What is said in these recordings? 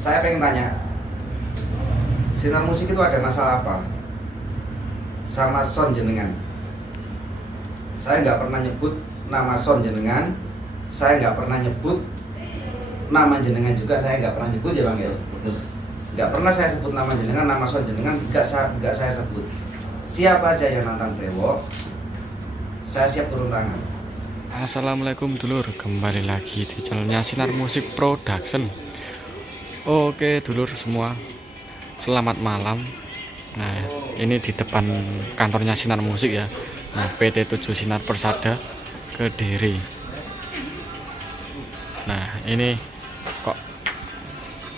Saya pengen tanya, Sinar Musik itu ada masalah apa sama Son jenengan? Saya nggak pernah nyebut nama Son jenengan, saya nggak pernah nyebut nama jenengan juga, saya nggak pernah nyebut ya bang ya. Nggak pernah saya sebut nama jenengan, nama Son jenengan nggak saya sebut. Siapa aja yang nantang brewok, saya siap turun tangan. Assalamualaikum dulur, kembali lagi di channelnya Sinar Musik Production. Oke dulur semua, selamat malam. Nah ini di depan kantornya Sinar Musik ya. Nah PT 7 Sinar Persada Kediri. Nah ini kok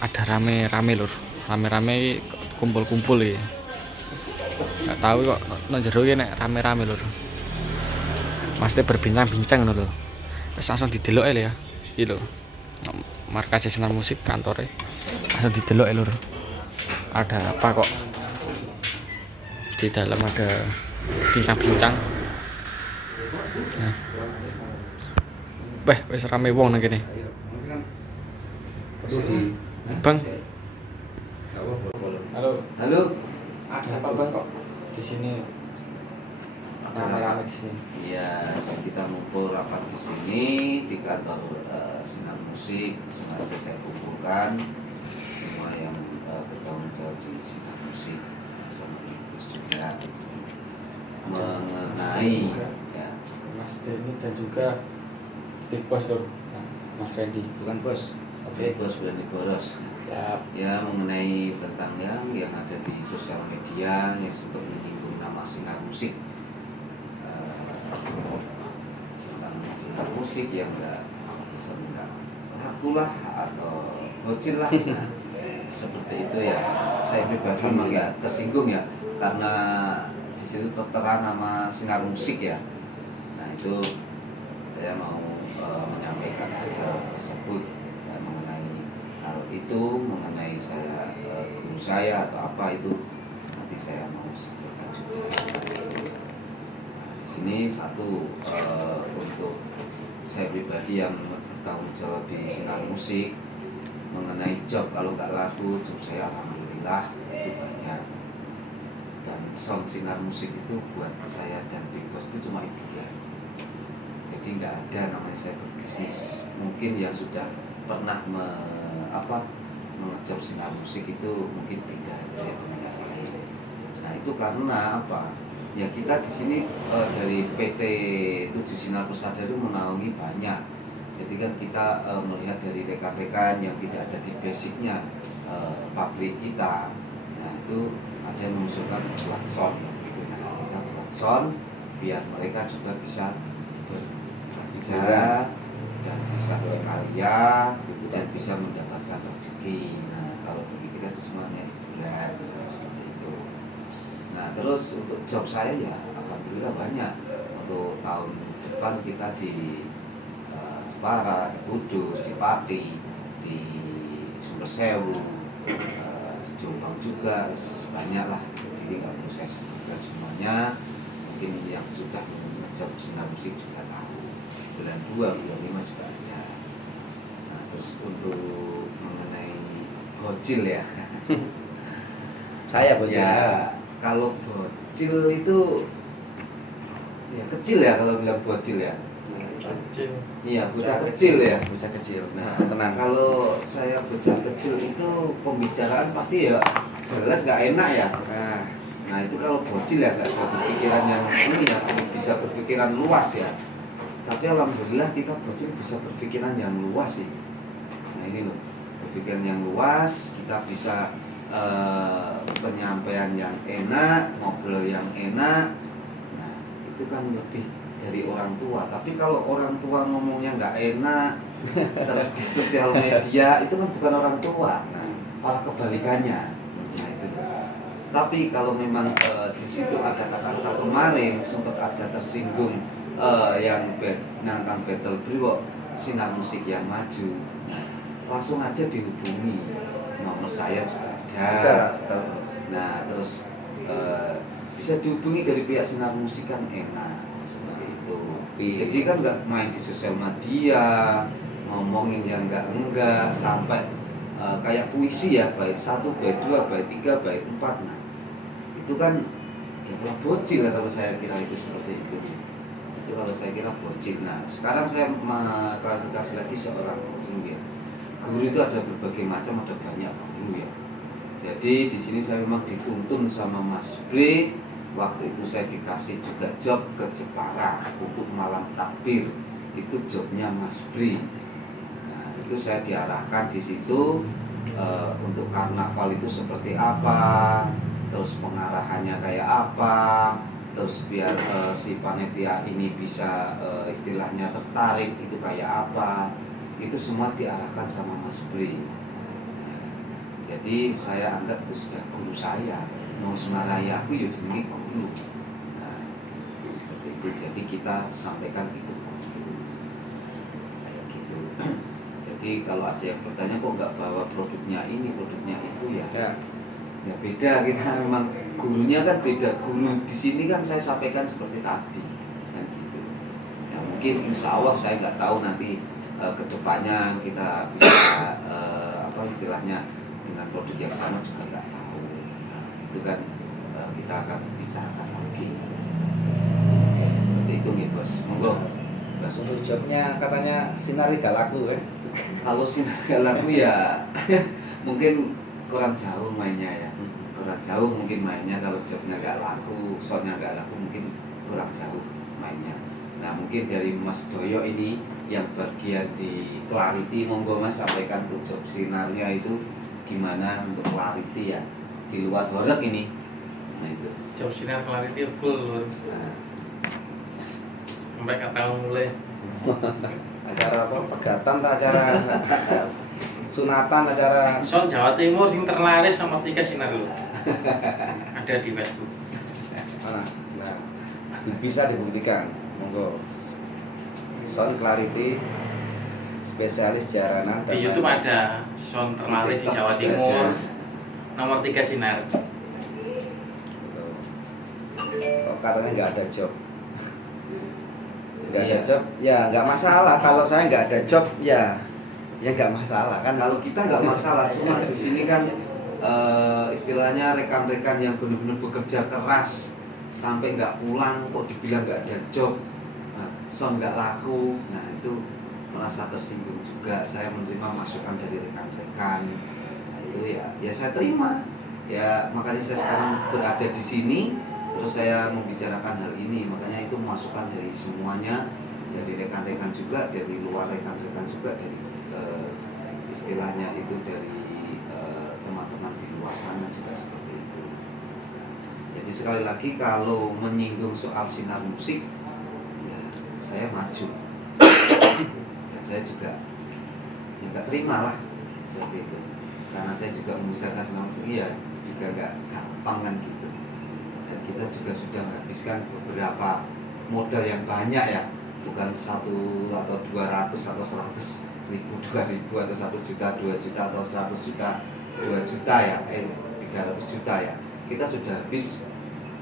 ada rame-rame lur, rame-rame kumpul-kumpul ya. Gak tahu kok njero iki nek rame-rame lur. Pasti berbincang-bincang lho. Wis langsung didelok ya. Iki lho. Markas Sinar Musik kantore. Langsung didelok lur. Ada apa kok? Di dalam ada bincang-bincang. Nah. Wis rame wong nang kene. Bang. Halo. Halo, Ada apa Bang kok di sini? Rame-rame di sini. ya kita ngumpul rapat di sini di kantor Sinar Musik. Sengaja saya kumpulkan semua yang bertanggung jawab di Sinar Musik sama Dinkes juga mengenai ya, Mas Denny dan juga Big Boss lur. Nah, Mas Randy. bukan bos, Oke. bos berani boros. Siap. Ya mengenai tentang yang ada di sosial media yang sempat menyinggung nama Sinar Musik. Tentang Sinar Musik yang enggak laku lah atau bocil lah. Nah, seperti itu ya. Saya pribadi ya tersinggung ya karena di situ tertera nama Sinar Musik ya. Nah itu saya mau menyampaikan hal tersebut ya, mengenai hal itu, mengenai saya guru saya atau apa itu nanti saya mau sampaikan juga. Di sini satu untuk saya pribadi yang bertanggung jawab di Sinar Musik mengenai job, kalau nggak laku job saya alhamdulillah itu banyak, dan sound Sinar Musik itu buat saya dan Big Boss itu cuma hiburan, jadi nggak ada namanya saya berbisnis. Mungkin yang sudah pernah mengejar Sinar Musik itu mungkin beda aja dengan yang lain. Nah itu karena apa? Ya kita di sini dari PT 7 Sinar Persada itu menaungi banyak. Jadi kan kita melihat dari rekan-rekan yang tidak ada di basicnya pabrik kita. Nah itu ada yang mengusulkan buat sound. Nah, kita buat sound biar mereka juga bisa bekerja dan bisa berkarya dan bisa mendapatkan rezeki. Nah kalau bagi kita itu semuanya hiburan seperti itu. Nah terus untuk job saya ya alhamdulillah banyak. Untuk tahun depan kita di Jepara, di Kudus, di Pati, di Sumber Sewu, di Jombang juga banyak lah. Jadi nggak perlu saya sebutkan semuanya. Mungkin yang sudah mengejar Sinar Musik juga tahu. Bulan 2, bulan 5 juga ada. Nah terus untuk mengenai bocil ya. Saya bocil. Ya, kalau bocil itu ya kecil ya, kalau bilang bocil ya. Kecil. Iya, bocah kecil ya. Bocah kecil. Nah, tenang. kalau saya bocah kecil itu pembicaraan pasti ya jelas nggak enak ya. Nah itu kalau bocil ya nggak bisa berpikiran yang ini ya, bisa berpikiran luas ya. Tapi alhamdulillah kita bocil bisa berpikiran yang luas sih. Nah ini loh, berpikiran yang luas, kita bisa penyampaian yang enak, ngobrol yang enak. Nah itu kan lebih dari orang tua. Tapi kalau orang tua ngomongnya nggak enak terus di sosial media itu kan bukan orang tua. Nah malah kebalikannya. Nah itu. Tapi kalau memang di situ ada kata-kata kemarin sempat ada tersinggung yang nantang battle brewok Sinar Musik yang maju. Nah, langsung aja dihubungi, nomor saya juga ada. Nah terus bisa dihubungi dari pihak Sinar Musik kan enak seperti itu. Jadi kan nggak main di sosial media ngomongin yang enggak sampai kayak puisi ya, bait 1, bait 2, bait 3, bait 4. Nah, itu kan ya kalau bocil kalau saya kira itu seperti itu. Itu kalau saya kira bocil. Nah, sekarang saya klarifikasi lagi seorang guru ya. Guru itu ada berbagai macam, ada banyak guru ya. Jadi di sini saya memang dituntun sama Mas B. Waktu itu saya dikasih juga job ke Jepara untuk malam takbir. Itu jobnya Mas B. Nah, itu saya diarahkan di situ untuk karnaval itu seperti apa, terus pengarahannya kayak apa, terus biar si panitia ini bisa istilahnya tertarik itu kayak apa, itu semua diarahkan sama Mas Bri. Jadi saya anggap itu sudah guru saya, mau semaraya aku ya jenenge guru. Nah, seperti itu. Jadi kita sampaikan itu guru kayak gitu. Jadi kalau ada yang bertanya kok nggak bawa produknya ini, produknya itu ya. Ya beda, kita memang gurunya kan beda. Guru di sini kan saya sampaikan seperti tadi kan gitu. Ya mungkin insya Allah saya nggak tahu nanti kedepannya kita bisa apa istilahnya dengan produk yang sama juga nggak tahu. Nah, itu kan kita akan bicarakan lagi. Seperti itu nih bos. Monggo. Bos, untuk jobnya katanya sinari gak laku kan? Kalau sinar gak laku ya mungkin kurang jauh mainnya ya. Kurang jauh mungkin mainnya kalau jobnya gak laku, soalnya gak laku mungkin kurang jauh mainnya. Nah mungkin dari Mas Doyo ini yang bagian di Clarity, monggo Mas sampaikan tuh job sinarnya itu gimana untuk Clarity ya, di luar horeg ini. Nah itu Job sinar Clarity full lur. nah, Sampai kata mulai Acara apa? Pegatan, acara sunatan, acara Son Jawa Timur sing terlaris nomor 3 sinar lur. Ada di Facebook. mana? Nah, bisa dibuktikan. Monggo. Sound Clarity spesialis jaranan Di YouTube ada Son terlaris di Jawa Timur nomor 3 sinar. Kok katanya nggak ada job? Nggak ada Iya. job, ya nggak masalah. Kalau saya nggak ada job, ya nggak masalah kan. kalau kita nggak masalah, cuma di sini kan istilahnya rekan-rekan yang benar-benar bekerja keras sampai nggak pulang kok dibilang nggak ada job, nah, sound nggak laku, nah itu merasa tersinggung juga. Saya menerima masukan dari rekan-rekan, nah, itu ya saya terima ya, makanya saya sekarang berada di sini terus saya membicarakan hal ini. Makanya itu masukan dari semuanya, dari rekan-rekan juga, dari luar rekan-rekan juga, dari istilahnya itu dari teman-teman di luar sana juga seperti itu. Jadi sekali lagi kalau menyinggung soal sinar musik, ya saya maju. Dan saya juga ya nggak terima lah seperti itu. Karena saya juga membesarkan sinar musik, ya juga nggak gampang kan gitu. Dan kita juga sudah menghabiskan beberapa modal yang banyak ya, bukan 1 atau 200 atau 100 ribu, 2.000 atau 1 juta, 2 juta atau 100 juta, 2 juta ya, 300 juta ya. Kita sudah habis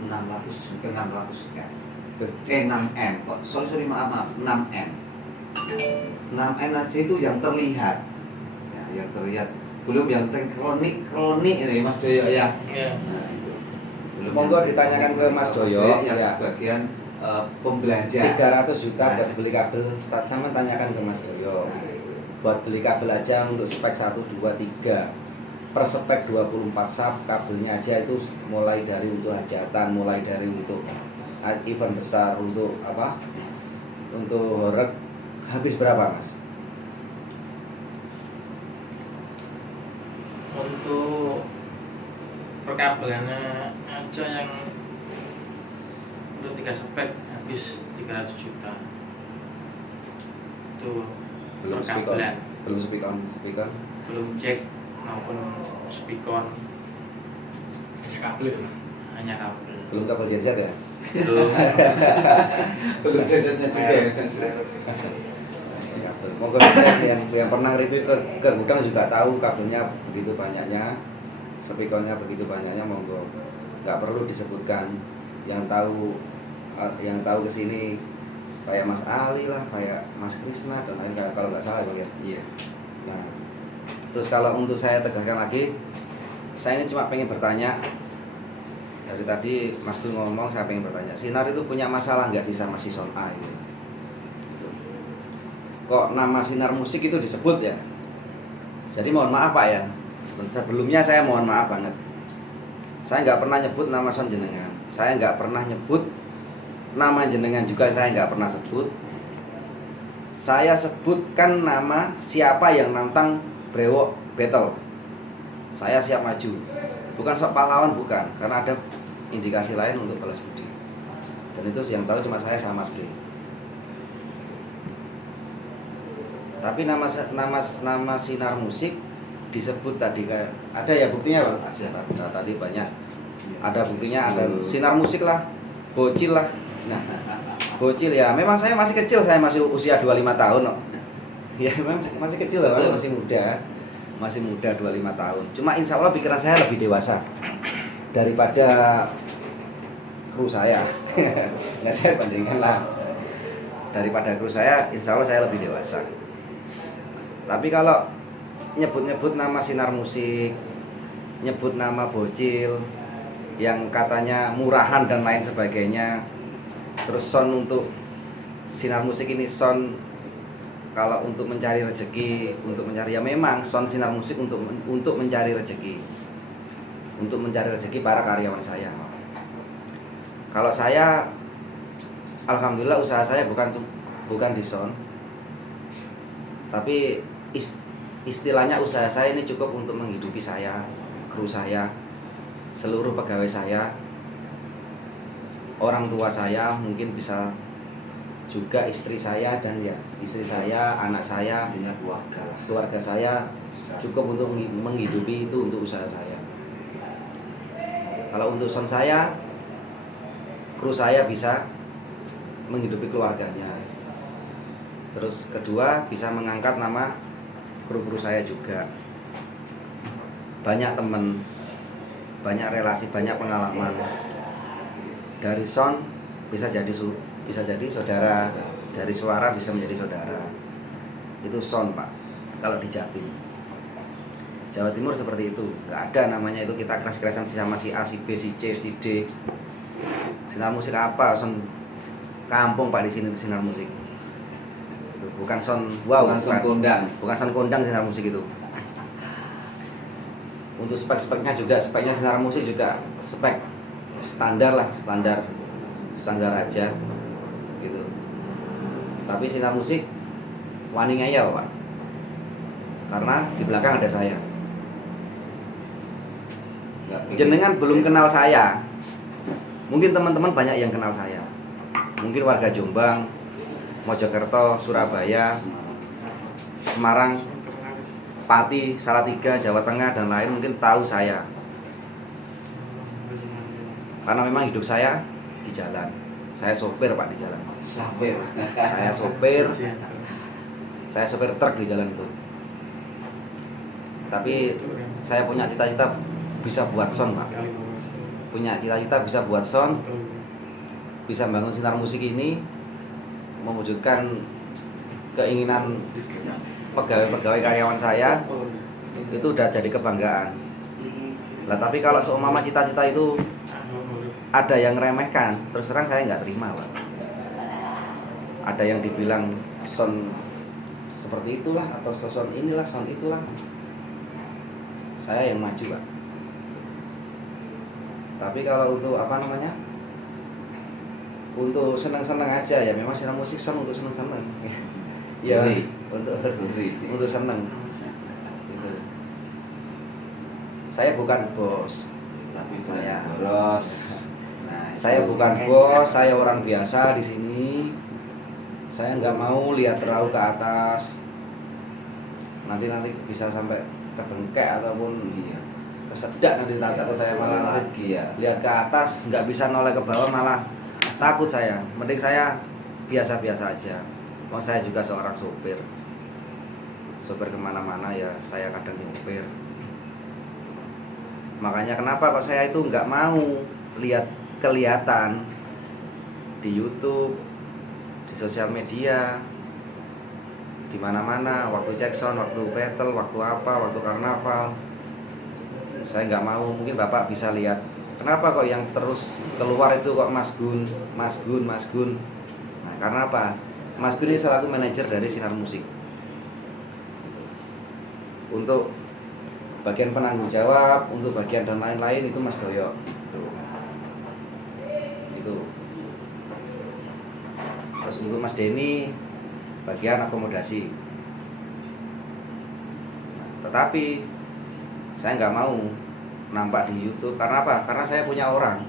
600 juta, 6M kok. Sorry maaf 6M. 6M aja itu yang terlihat. Ya, yang terlihat. Belum yang kronik ini Mas Doyo ya. Iya. Nah, itu. Belum Monggo yang ditanyakan ke Mas Doyo, yang ya. sebagian pembelanja. 300 juta buat beli kabel, sama tanyakan ke Mas Doyo. Buat beli kabel aja untuk spek 1, 2, 3 per spek 24 sub, kabelnya aja itu mulai dari untuk hajatan, mulai dari untuk event besar, untuk apa, untuk horeg, habis berapa Mas? Untuk perkabelannya aja yang untuk 3 spek habis 300 juta. Itu Belum perkabelan, speaker belum jack maupun speakon, hanya kabel. belum kabel genset ya. Belum. Belum jajannya juga ya. Kabel. Monggo yang pernah review ke gudang juga tahu kabelnya begitu banyaknya, speakernya begitu banyaknya. Monggo, nggak perlu disebutkan. Yang tahu kesini kayak Mas Ali lah, kayak Mas Krisna dan lain, kalau nggak salah Bang ya. Iya. Nah, Terus kalau untuk saya tegaskan lagi, saya ini cuma pengen bertanya. Dari tadi Mas Du ngomong, saya pengen bertanya, Sinar itu punya masalah nggak sih sama si Son A ini? Kok nama Sinar Musik itu disebut ya? Jadi mohon maaf Pak ya, sebelumnya saya mohon maaf banget. Saya nggak pernah nyebut nama Son jenengan. Saya nggak pernah nyebut nama jenengan juga, saya nggak pernah sebut. Saya sebutkan nama siapa yang nantang Brewok Battle. Saya siap maju. Bukan sok pahlawan, bukan. Karena ada indikasi lain untuk balas budi. Dan itu yang tahu cuma saya sama Mas Bre. Tapi nama Sinar Musik disebut tadi kayak ada ya buktinya Bang? Ada tadi banyak. Ada buktinya, ada Sinar Musik lah, bocil lah. Nah, bocil ya. Memang saya masih kecil, saya masih usia 25 tahun kok. Ya memang masih kecil lah, masih muda. Masih muda 25 tahun. Cuma insya Allah pikiran saya lebih dewasa daripada kru saya. Nggak, saya bandingkan lah. Daripada kru saya, insya Allah saya lebih dewasa. Tapi kalau nyebut-nyebut nama Sinar Musik, nyebut nama bocil yang katanya murahan dan lain sebagainya, terus Son untuk Sinar Musik ini Son kalau untuk mencari rezeki, untuk mencari, ya memang Son Sinar Musik untuk mencari rezeki, untuk mencari rezeki para karyawan saya. Kalau saya, alhamdulillah usaha saya bukan di Son, tapi istilahnya usaha saya ini cukup untuk menghidupi saya, kru saya, seluruh pegawai saya, orang tua saya, mungkin bisa juga istri saya, dan ya istri saya, anak saya, keluarga saya bisa. Cukup untuk menghidupi itu untuk usaha saya. Kalau untuk Son saya, kru saya bisa menghidupi keluarganya. Terus kedua, bisa mengangkat nama kru-kru saya juga. Banyak teman, banyak relasi, banyak pengalaman. Dari Son bisa jadi saudara, dari suara bisa menjadi saudara. Itu Son Pak, kalau di Jatim. Jawa Timur seperti itu, nggak ada namanya itu kita keras-kerasan sama si A, si B, si C, si D. Sinar Musik apa? Son kampung Pak di sini Sinar Musik. Bukan Son, wow, bukan Son kondang Sinar Musik itu. Untuk spek-speknya juga, speknya Sinar Musik juga spek standar lah, standar aja gitu. Tapi Sinar Musik wani ngeyel Pak, karena di belakang ada saya. Jenengan belum kenal saya, mungkin teman-teman banyak yang kenal saya, mungkin warga Jombang, Mojokerto, Surabaya, Semarang, Pati, Salatiga, Jawa Tengah dan lain mungkin tahu saya. Karena memang hidup saya di jalan. Saya sopir Pak di jalan. Saya sopir truk di jalan itu. Tapi saya punya cita-cita bisa buat Son Pak. Punya cita-cita bisa buat Son, bisa bangun Sinar Musik ini, mewujudkan keinginan pegawai karyawan saya, itu udah jadi kebanggaan. Lah tapi kalau seumpama cita-cita itu ada yang remehkan, terus terang saya nggak terima Pak. Ada yang dibilang Son seperti itulah, atau Son inilah, Son itulah, saya yang maju Pak. Tapi kalau untuk apa namanya, untuk senang-senang aja ya, memang Sinar Musik Son untuk senang-senang. Ya, untuk senang. Gitu. Saya bukan bos, tapi saya bolos. Saya bukan bos, saya orang biasa di sini. Saya nggak mau lihat terlalu ke atas. Nanti bisa sampai kedengkek ataupun kesedak nanti tata saya malah lagi ya. Lihat ke atas, nggak bisa noleh ke bawah, malah takut saya. Mending saya biasa-biasa aja. Wong saya juga seorang sopir kemana-mana ya, saya kadang nyopir. Makanya kenapa kok saya itu nggak mau kelihatan di YouTube, di sosial media, di mana-mana, waktu cek sound, waktu battle, waktu apa, waktu karnaval. Saya nggak mau, mungkin Bapak bisa lihat kenapa kok yang terus keluar itu kok Mas Gun, Mas Gun, Mas Gun. Nah, karena apa? Mas Gun ini selaku manajer dari Sinar Musik. Untuk bagian penanggung jawab, untuk bagian dan lain-lain itu Mas Doyo. Itu. Terus untuk Mas Denny bagian akomodasi. Tetapi saya nggak mau nampak di YouTube karena apa? Karena saya punya orang.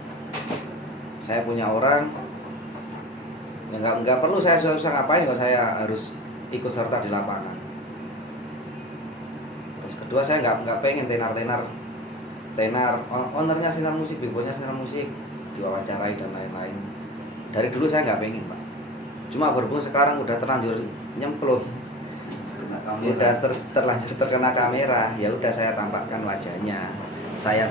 Saya punya orang. Ya nggak perlu saya susah ngapain kalau saya harus ikut serta di lapangan. Terus kedua saya nggak pengen tenar ownernya Sinar Musik, billboardnya Sinar Musik diwawancarai dan lain-lain. Dari dulu saya nggak pengen, Pak. Cuma berhubung sekarang udah terlanjur nyemplung, udah terlanjur terkena kamera, ya udah saya tampakkan wajahnya. Saya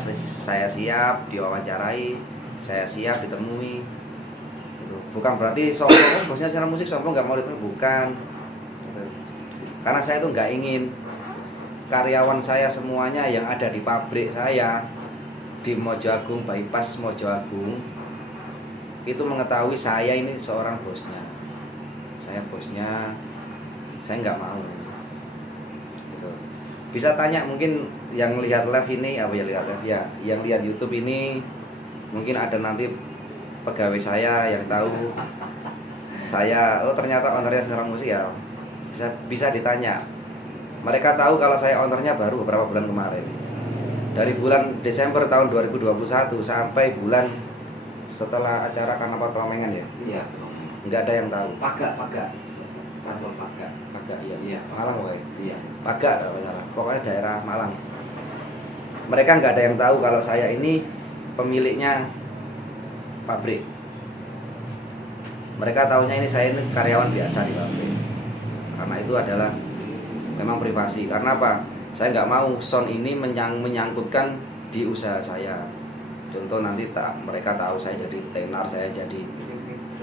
siap diwawancarai, saya siap ditemui. Gitu. Bukan berarti sombong, bosnya Sinar Musik sombong nggak mau ditemui, bukan. Gitu. Karena saya itu nggak ingin karyawan saya semuanya yang ada di pabrik saya di Mojo Agung, bypass Mojo Agung, itu mengetahui saya ini seorang bosnya. Saya bosnya, saya nggak mau. Gitu. Bisa tanya mungkin yang lihat live ini, apa ya lihat live ya, yang lihat YouTube ini mungkin ada nanti pegawai saya yang tahu saya, oh ternyata ownernya Sinar Musik ya, bisa ditanya. Mereka tahu kalau saya ownernya baru beberapa bulan kemarin. Dari bulan Desember tahun 2021 sampai bulan setelah acara Karnaval Kelomengan ya. Iya. Nggak ada yang tahu. Paga. Paga, iya. Iya. Malang pokoknya. Iya. Paga kalau salah. Pokoknya daerah Malang. Mereka nggak ada yang tahu kalau saya ini pemiliknya pabrik. Mereka tahunya ini saya ini karyawan biasa di pabrik. Karena itu adalah memang privasi. Karena apa? Saya nggak mau sound ini menyangkutkan di usaha saya. Contoh nanti mereka tahu saya jadi tenar, saya jadi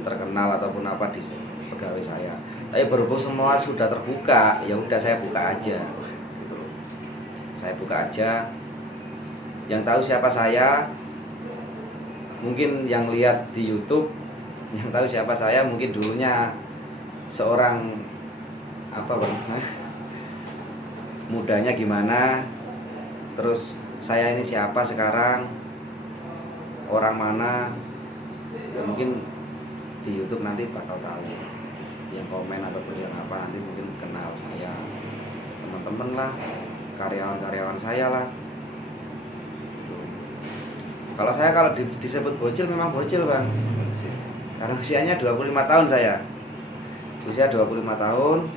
terkenal ataupun apa di pegawai saya. Tapi berhubung semua sudah terbuka, ya udah saya buka aja. Saya buka aja. Yang tahu siapa saya, mungkin yang lihat di YouTube, yang tahu siapa saya mungkin dulunya seorang apa bang? Mudanya gimana, terus saya ini siapa sekarang, orang mana, ya mungkin di YouTube nanti bakal tahu, yang komen ataupun yang apa nanti mungkin kenal saya, teman-teman lah, karyawan-karyawan saya lah. Kalau saya kalau disebut bocil memang bocil bang, karena usianya 25 tahun saya, usia 25 tahun.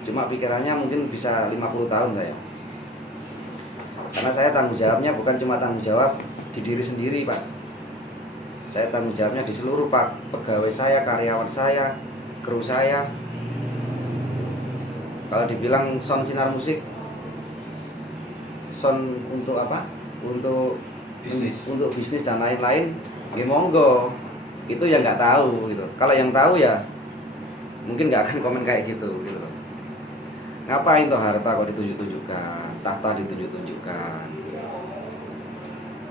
Cuma pikirannya mungkin bisa 50 tahun saya. Karena saya tanggung jawabnya bukan cuma tanggung jawab di diri sendiri Pak. Saya tanggung jawabnya di seluruh pegawai saya, karyawan saya, kru saya. Kalau dibilang sound Sinar Musik, sound untuk apa? Untuk bisnis dan lain-lain, ya monggo. Itu yang nggak tahu gitu. Kalau yang tahu ya mungkin nggak akan komen kayak gitu gitu. Ngapain toh harta kok ditunjuk-tunjukkan, tahta ditunjuk-tunjukkan,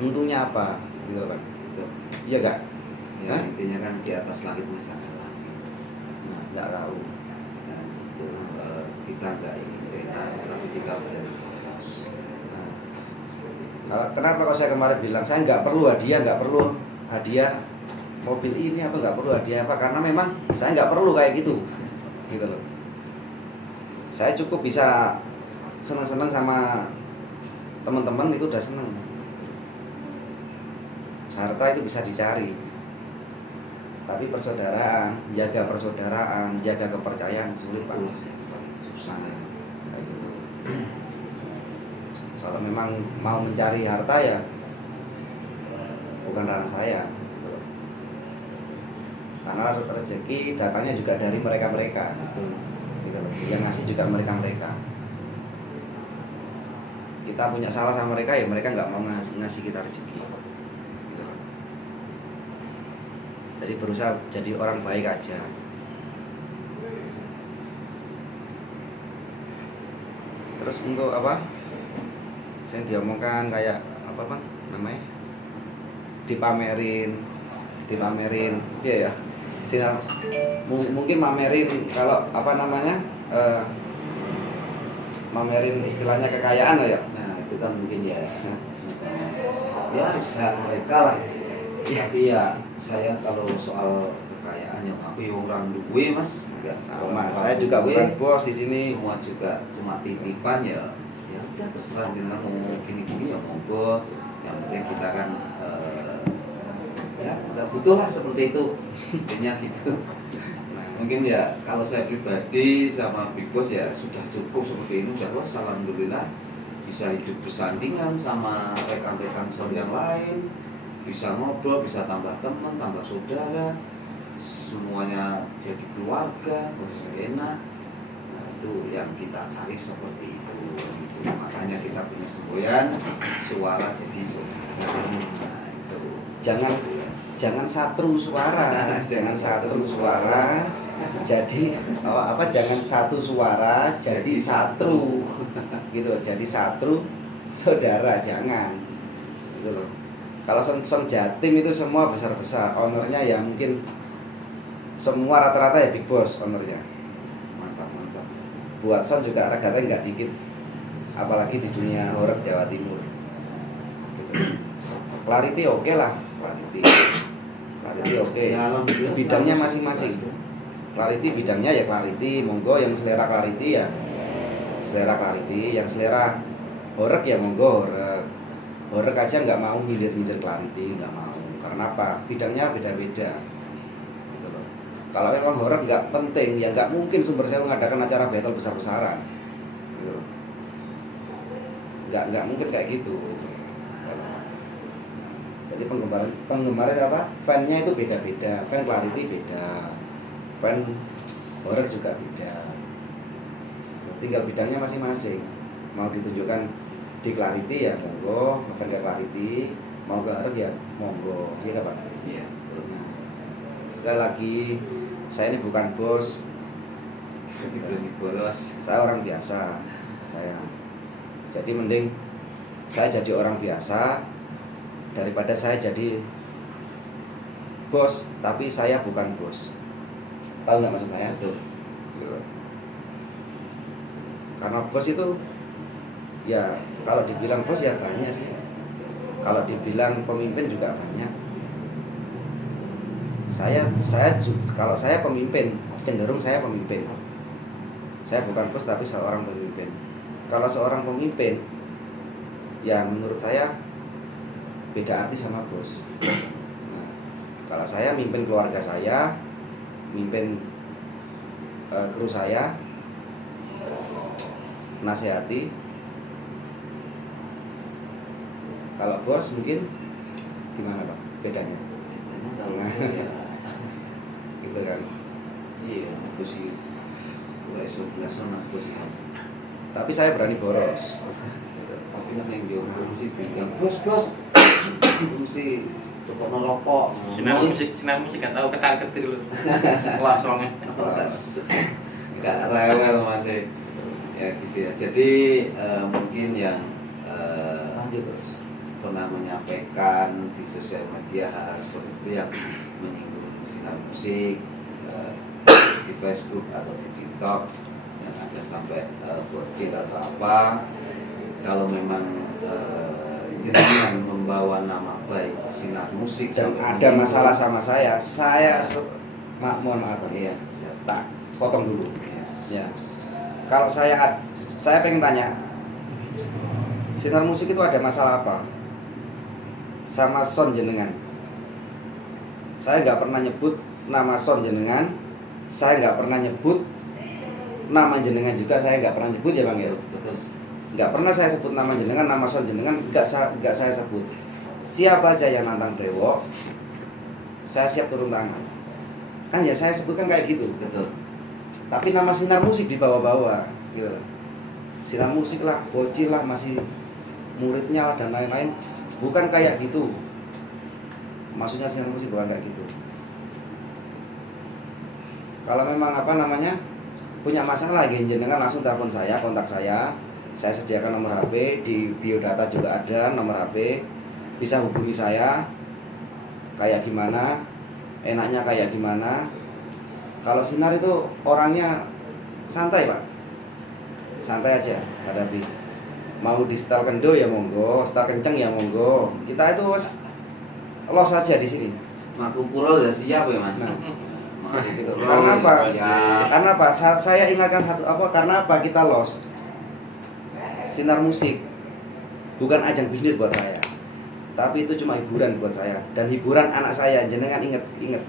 untungnya apa gitu kan? Iya gak? Ya, intinya kan di atas langit masih ada langit. Nah, nggak tahu. Dan itu kita nggak ingin tenar, tapi kita berada di atas. Nah, kenapa kok saya kemarin bilang saya nggak perlu hadiah mobil ini atau nggak perlu hadiah apa? Karena memang saya nggak perlu kayak gitu loh. Saya cukup bisa senang-senang sama teman-teman, itu udah senang. Harta itu bisa dicari, tapi persaudaraan, jaga kepercayaan sulit Pak. Susah ya. Kayak gitu. Kalau memang mau mencari harta ya bukan ranah saya. Gitu. Karena rezeki datangnya juga dari mereka-mereka. Gitu. Yang ngasih juga mereka-mereka. Kita punya salah sama mereka ya mereka nggak mau ngasih kita rezeki. Gitu. Jadi berusaha jadi orang baik aja. Terus untuk apa? Saya diomongkan kayak apa bang namanya? Dipamerin, iya ya. Sinar, mungkin mamerin kalau apa namanya? Mamerin istilahnya kekayaan lah ya. Nah itu kan mungkin ya biasa mereka lah. Tapi ya saya kalau soal kekayaan yang aku yang orang duwe mas, nggak Sama, salah. saya juga Duwe, bukan bos di sini. semua juga cuma titipan ya. Ya udah terserah dengan mau gini-gini ya monggo. Yang penting kita kan ya nggak butuh lah seperti itu. Intinya gitu. Nah, mungkin ya kalau saya pribadi sama Big Boss ya sudah cukup seperti ini. Sudah luas, alhamdulillah bisa hidup bersandingan sama rekan-rekan yang lain, bisa ngobrol, bisa tambah teman, tambah saudara, semuanya jadi keluarga, terus enak. Nah, itu yang kita cari seperti itu. Gitu. Makanya kita punya semboyan suara jadi saudara. Nah, itu. Jangan satru suara, jangan satru suara. Jadi jangan satu suara jadi satru. Gitu, jadi satru saudara jangan. Gitu loh. Kalau son Jatim itu semua besar-besar, ownernya ya mungkin semua rata-rata ya Big Boss ownernya. Mantap. Buat son juga rata-rata nggak dikit, apalagi di dunia horor Jawa Timur. Gitu. Clarity oke lah, Clarity oke. Ya, alhamdulillah. Bidangnya masing-masing. Clarity bidangnya ya Clarity, monggo yang selera Clarity ya selera Clarity, yang selera horor ya monggo horor. Horor aja nggak mau ngilir-ngilir Clarity, nggak mau. Karena apa? Bidangnya beda-beda. Gitu loh. Kalau memang horor nggak penting, ya nggak mungkin Sumber Sewu mengadakan acara battle besar-besaran. Gitu loh. Nggak mungkin kayak gitu. Jadi penggemarnya apa? Fan-nya itu beda-beda. Fan Clarity beda, fan horor juga beda. Tinggal bidangnya masing-masing. Mau ditunjukkan di Clarity ya monggo, bukan ke Clarity, mau ke horor ya monggo. Iya Pak. Iya. Nah, sekali lagi saya ini bukan bos, Lebih boros. saya orang biasa. Jadi mending saya jadi orang biasa daripada saya jadi bos tapi saya bukan bos. Tahu nggak maksud saya? Betul. Karena bos itu ya kalau dibilang bos ya banyak sih. Kalau dibilang pemimpin juga banyak. Kalau saya pemimpin, cenderung saya pemimpin. Saya bukan bos tapi seorang pemimpin. Kalau seorang pemimpin, ya menurut saya beda arti sama bos. Nah, kalau saya mimpin keluarga saya, mimpin kru saya, nasihati. Kalau bos mungkin gimana Pak? Bedanya? Nah, ya. Gitu kan. Iya, aku sih mulai 11 tahun aku sih. Tapi saya berani boros. Tapi nek yang jomblo mesti bilang bos mesti toko rokok. Sinar musik gak tahu ketar-ketir lu. Kosongnya. Enggak rewel masih. Ya gitu ya. Jadi mungkin yang Lanjut terus. pernah menyampaikan di sosial media hal seperti itu yang menyinggung sinar musik di Facebook atau di TikTok yang ada sampai bocil atau apa, kalau memang jenengan membawa nama baik sinar musik Dan sampai ada menyinggung- masalah sama saya mohon maaf Pak. Iya, siap. Tak potong dulu. Iya. Ya. Kalau saya pengen tanya, sinar musik itu ada masalah apa sama son jenengan? Saya nggak pernah nyebut nama son jenengan, saya nggak pernah nyebut nama jenengan juga, saya nggak pernah nyebut ya Bang ya. Betul. Nggak pernah saya sebut nama jenengan, nama son jenengan nggak saya sebut. Siapa aja yang nantang brewok, saya siap turun tangan. Kan ya saya sebutkan kayak gitu. Betul. Tapi nama sinar musik dibawa-bawa gitu loh. Sinar musik lah, bocil lah, masih muridnya lah dan lain-lain. Bukan kayak gitu. Maksudnya sinar musik bukan kayak gitu. Kalau memang punya masalah jenengan langsung telepon saya, kontak saya Saya sediakan nomor HP, di biodata juga ada nomor HP. Bisa hubungi saya. Kayak gimana, enaknya kayak gimana. Kalau Sinar itu orangnya santai Pak, santai aja hadapi. Mau di setel kendo ya monggo, setel kenceng ya monggo. Kita itu los aja di sini. Maku pulau udah siap ya Mas. Nah. Gitu. Karena apa? Ya. Karena apa? Saya ingatkan satu apa? Karena apa kita los? Sinar musik bukan ajang bisnis buat saya, tapi itu cuma hiburan buat saya dan hiburan anak saya. Jenengan inget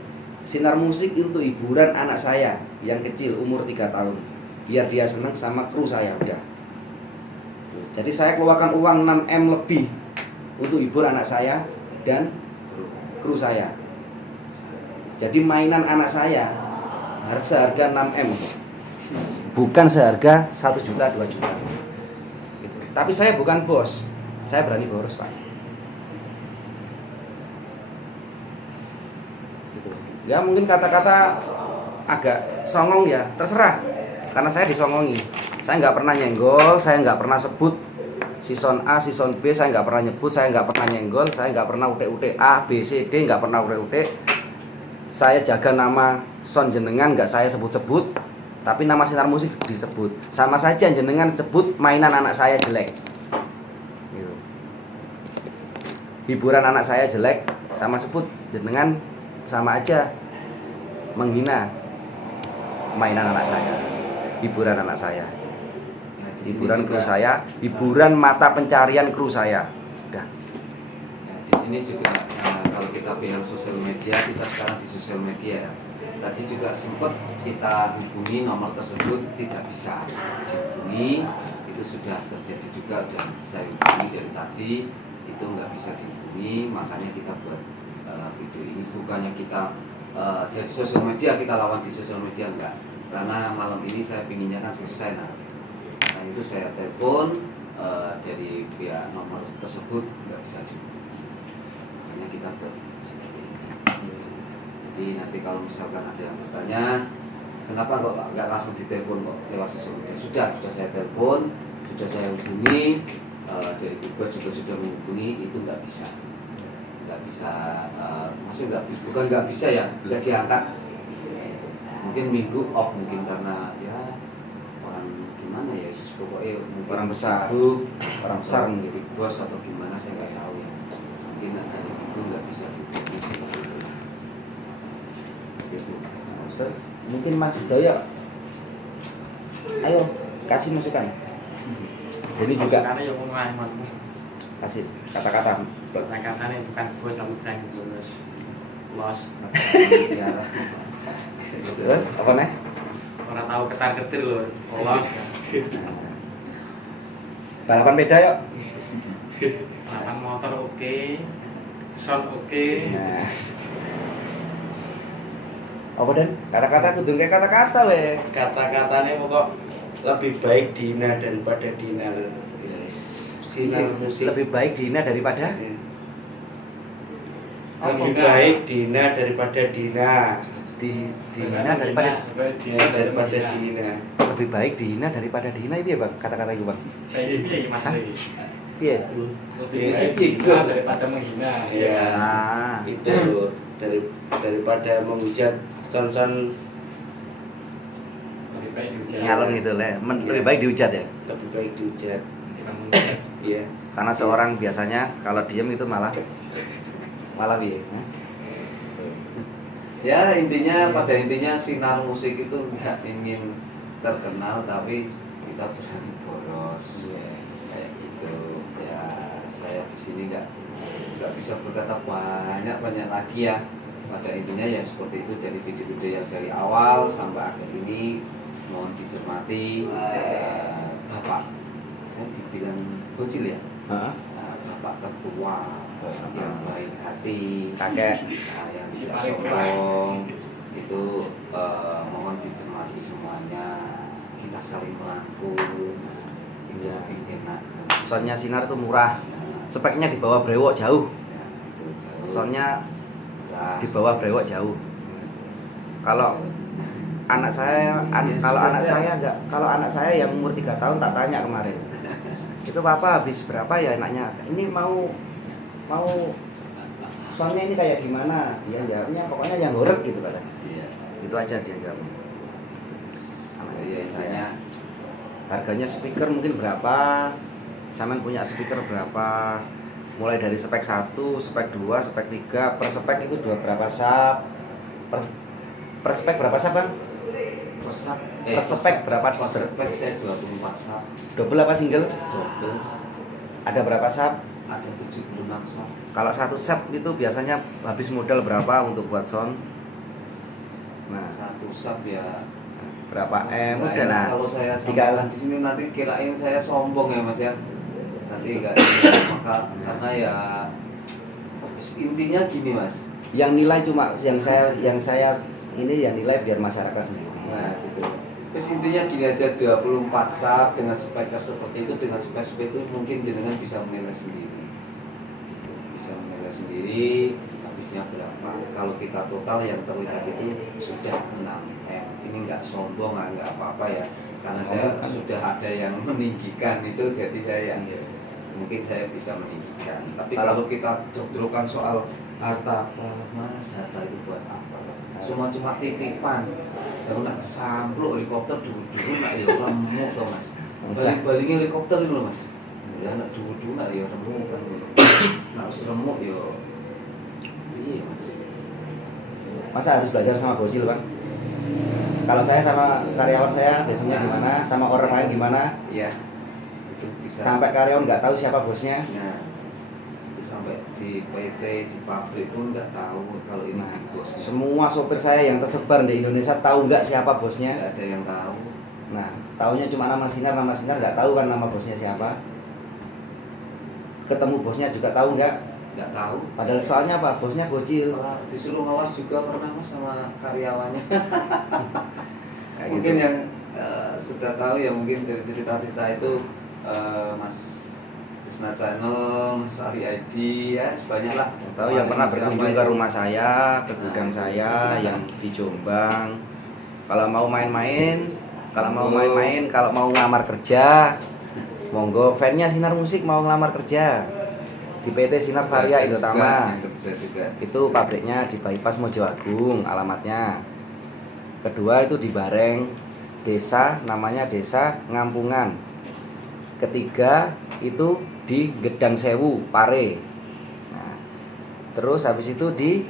Sinar musik untuk hiburan anak saya yang kecil umur 3 tahun, biar dia senang sama kru saya ya. Jadi saya keluarkan uang 6M lebih untuk hibur anak saya dan kru saya. Jadi mainan anak saya seharga 6M, bukan seharga 1 juta 2 juta. Gitu. Tapi saya bukan bos, saya berani boros Pak. Gitu. Ya mungkin kata-kata agak songong ya, terserah. Karena saya disongongi. Saya nggak pernah nyenggol, saya nggak pernah sebut season A, season B, saya nggak pernah nyebut, saya nggak pernah nyenggol, saya nggak pernah ute-ute A, B, C, D, nggak pernah ute-ute. Saya jaga nama son jenengan nggak saya sebut-sebut, tapi nama Sinar Musik disebut. Sama saja jenengan sebut mainan anak saya jelek. Gitu. Hiburan anak saya jelek, sama sebut jenengan sama aja menghina mainan anak saya, hiburan anak saya, hiburan kru saya, hiburan mata pencarian kru saya. Udah. Ya, di sini juga kalau kita bilang sosial media, kita sekarang di sosial media ya. Tadi juga sempat kita hubungi nomor tersebut tidak bisa dihubungi, itu sudah terjadi juga dan saya hubungi dari tadi itu nggak bisa dihubungi, makanya kita buat video ini. Bukannya kita dari sosial media kita lawan di sosial media enggak, karena malam ini saya pinginnya kan selesai. Nah itu saya telepon dari pihak nomor tersebut nggak bisa dihubungi, makanya kita buat seperti ini. Jadi nanti kalau misalkan ada yang bertanya kenapa kok nggak langsung ditelepon kok lewat sosial media, sudah saya telepon, sudah saya hubungi, dari Google juga sudah menghubungi, itu nggak bisa, maksudnya bukan nggak bisa ya, nggak diangkat. Mungkin minggu off, mungkin karena ya orang gimana ya, pokoknya mungkin Orang besar. sibuk, Orang besar mungkin. Big Boss atau gimana saya nggak tahu ya. Mungkin hari minggu nggak bisa dihubungi. Gitu. Terus mungkin Mas Daya, ayo kasih masukan. Ini juga karena yang mau kasih kata-kata. nah katanya bukan gue tapi prank terus los Ya. Terus apa nih? orang tahu ketar ketir loh los Balapan beda yuk. balapan motor oke, sound oke. Nah. Apa Dan? Kata-kata kudu kayak kata-kata weh. Kata-katanya pokok lebih baik Dina daripada Dina loh. Sinar musik Lebih baik Dina daripada lebih baik Dina daripada Dina. Dina daripada Daripada Dina. lebih baik Dina daripada Dina itu ya Bang, kata-kata itu Bang. Iya mas lagi Piye? Lebih baik hina daripada menghina. Ya. Nah, Itu loh, daripada menghujat son-son Lebih baik dihujat. ngalem gitu le. Lebih baik dihujat ya. lebih baik dihujat. Kita menghujat. Iya. Karena seorang biasanya kalau diem itu malah piye? Ya pada intinya Sinar Musik itu nggak ingin terkenal, tapi kita berani boros. Kayak gitu ya. Saya di sini nggak bisa berkata banyak lagi ya. Pada intinya ya seperti itu, dari video-video yang dari awal sampai akhir ini mohon dicermati. Bapak, saya dibilang bocil ya. Heeh. Bapak tertua yang baik hati, Kakek. yang Si tidak paling sombong, itu mohon dicermati semuanya. Kita saling merangkul, itu lebih enak. Soundnya Sinar itu murah. Speknya di bawah brewok jauh. Ya, itu jauh. Soundnya Murah. di bawah brewok jauh. Kalau anak saya kalau anak saya yang umur 3 tahun tak tanya kemarin. itu papa habis berapa ya enaknya, ini mau soundnya ini kayak gimana, dia jawabnya pokoknya yang horeg gitu kata. Iya. Itu aja dia jawabnya. Iya, misalnya Harganya speaker mungkin berapa, Saman punya speaker berapa, mulai dari spek 1, spek 2, spek 3, per spek itu berapa sub, per spek berapa sub Bang? Per spek berapa? Per spek saya 24 sub. Double apa single? Double. Ada berapa sub? Ada 76 sub. Kalau satu sub itu biasanya habis modal berapa untuk buat sound? Nah, Satu sub ya berapa M? Nggak Udah enak lah. kalau saya Tiga- sampaikan di sini nanti kirain saya sombong ya Mas ya. Nanti enggak maka karena ya intinya gini Mas. Yang nilai cuma yang saya ini yang nilai biar masyarakat sendiri. Nah, gitu. Terus intinya gini aja 24 sub dengan speaker seperti itu dengan spek itu mungkin jenengan bisa menilai sendiri. Bisa menilai sendiri habisnya berapa. Kalau kita total yang terlihat itu sudah 6 M. Ini enggak sombong, enggak apa-apa ya. Karena saya sudah ada yang meninggikan itu jadi saya mungkin saya bisa meninggikan. Tapi kalau kita jog-jogan soal harta apa Mas, harta itu buat apa? Semua cuma titipan. Kalau nak sampluk helikopter dulu nak ya remuk toh Mas. Balik-baliknya helikopter itu loh Mas. Ya nak dulu nak ya remuk kan. Nak wis remuk ya iya Mas. Masa harus belajar sama bocil Bang? Kalau saya sama karyawan saya biasanya gimana, sama orang lain gimana? Iya. Itu bisa. Sampai karyawan nggak tahu siapa bosnya. Nah, itu sampai di PT, di pabrik pun nggak tahu kalau ini Nah, bosnya. semua sopir saya yang tersebar di Indonesia tahu nggak siapa bosnya. Nggak ada yang tahu. Nah, taunya cuma nama Sinar nggak tahu kan nama bosnya siapa. Ketemu bosnya juga tahu Nggak tahu. Padahal soalnya apa? Bosnya bocil. Malah disuruh ngawas juga pernah Mas sama karyawannya. Kayak Mungkin gitu. yang sudah tahu ya mungkin dari cerita-cerita itu Mas Krishna Channel, Mas Ari ID ya banyak lah. Tahu yang pernah berkunjung ke rumah saya, ke gudang Nah, saya benar. yang di Jombang. Kalau mau main-main, kalau mau ngelamar kerja, monggo fan-nya Sinar Musik mau ngelamar kerja di PT Sinar Varia Indotama. Yang kerja juga. Itu pabriknya di Bypass Mojo Agung alamatnya. Kedua itu di Bareng, desa namanya Desa Ngampungan. Ketiga itu di Gedang Sewu, Pare. Nah, terus habis itu di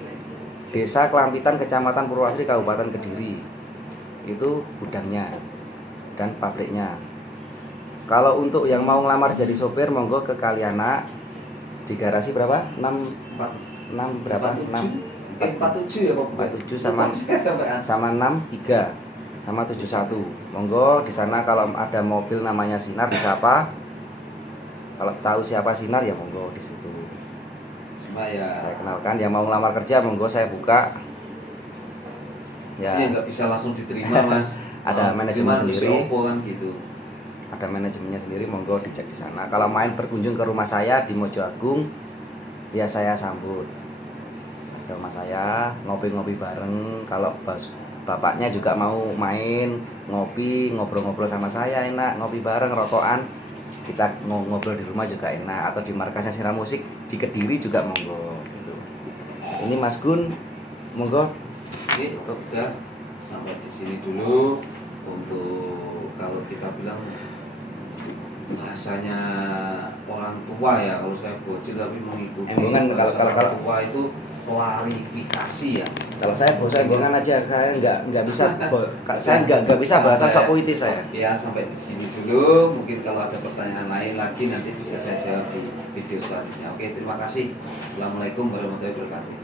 Desa Kelampitan, Kecamatan Purwasari, Kabupaten Kediri. Itu gudangnya dan pabriknya. Kalau untuk yang mau ngelamar jadi sopir, monggo ke Kaliana di garasi berapa? 6 berapa? 47 ya Pak. 47 sama sampai sama 63 sama 71. Monggo di sana kalau ada mobil namanya Sinar disapa. Kalau tahu siapa Sinar ya monggo di situ. ya. Saya kenalkan yang mau ngelamar kerja monggo saya buka. Ya. Ini nggak bisa langsung diterima Mas. Ada manajemen Gimana sendiri. Opo kan gitu. Ada manajemennya sendiri, monggo dicek di sana. Kalau main berkunjung ke rumah saya di Mojo Agung, ya saya sambut. Ke rumah saya, ngopi-ngopi bareng. Kalau bapaknya juga mau main, ngopi, ngobrol-ngobrol sama saya enak, ngopi bareng, rokokan. Kita ngobrol di rumah juga enak. Atau di markasnya Sinar Musik di Kediri juga monggo. Gitu. Ini Mas Gun, monggo. Oke, udah sampai di sini dulu untuk kalau kita bilang bahasanya orang tua ya, kalau saya bocil tapi mengikuti Embongan, bahasa kalau- orang tua itu klarifikasi ya. Kalau saya bosan embongan aja, saya nggak bisa, saya nggak bisa bahasa sok puitis saya. Ya sampai di sini dulu. Mungkin kalau ada pertanyaan lain lagi nanti bisa saya jawab di video selanjutnya. Oke, terima kasih. Assalamualaikum warahmatullahi wabarakatuh.